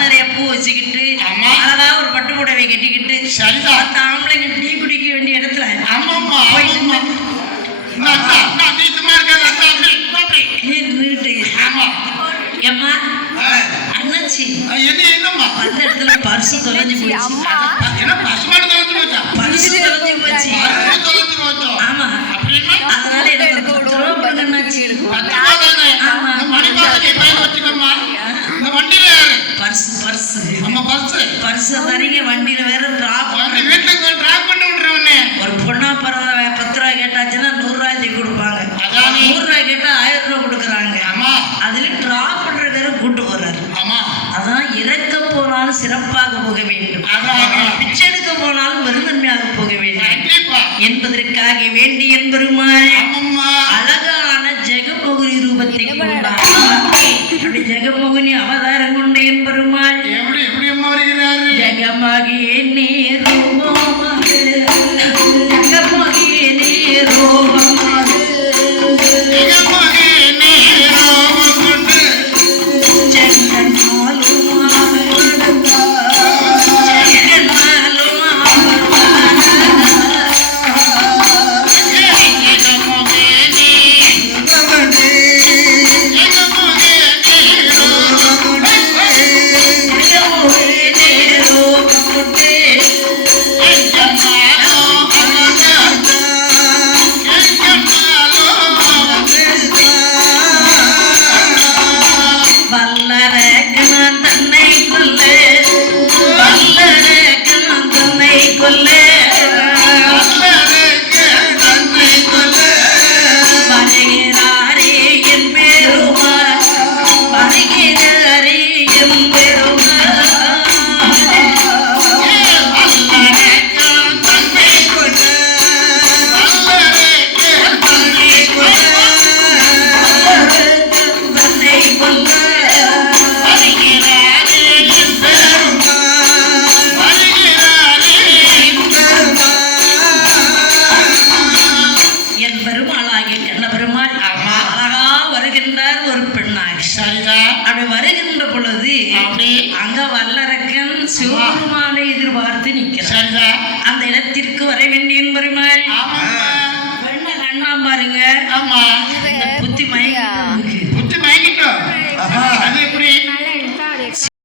நிறைய பூ வச்சுக்கிட்டு அழகா ஒரு பட்டு புடவை கட்டிக்கிட்டு ஆம்பளைங்க டீ குடிக்க வேண்டிய இடத்துல ஏம்மா அண்ணாச்சி அந்த இடத்துல பர்சு தொலைஞ்சு போச்சு. பர்சு தொலைஞ்சு போச்சு. ஆமா, அதனால எனக்கு 10 ரூபா கொடுங்க அண்ணாச்சி. ஆமா, பர்ஸ் தரீங்க வண்டியில வேற ஒரு பொண்ணா பிறந்த 10 ரூபாய் கேட்டாச்சுன்னா 100 ரூபாய் கொடுப்பாங்க. 100 ரூபாய் கேட்டா 1000 ரூபாய் கொடுக்குறாங்க. அதுலயும் டிராப் பண்ற வேற கூட்டு வர்றாரு. அதான் இறக்க போனாலும் சிறப்பாக போக வேண்டும், பிச்சை எடுக்க போனாலும் பெருந்தன்மையாக போக வேண்டும் என்பதற்காக வேண்டி என்பருமாள் அழகான ஜெகமோகினி ரூபத்தை அப்படி ஜெகமோகினி அவதாரம் கொண்ட என்பருமாள் ஜெகமாகியே நீரூபமாக ஜெகமாகியே நீரூபமாக சிவபெருமானை எதிர்பார்த்து நிற்கிறார். அந்த இடத்திற்கு வர வேண்டிய பெருமாள் கண்ணா பாருங்க, புத்தி மயங்க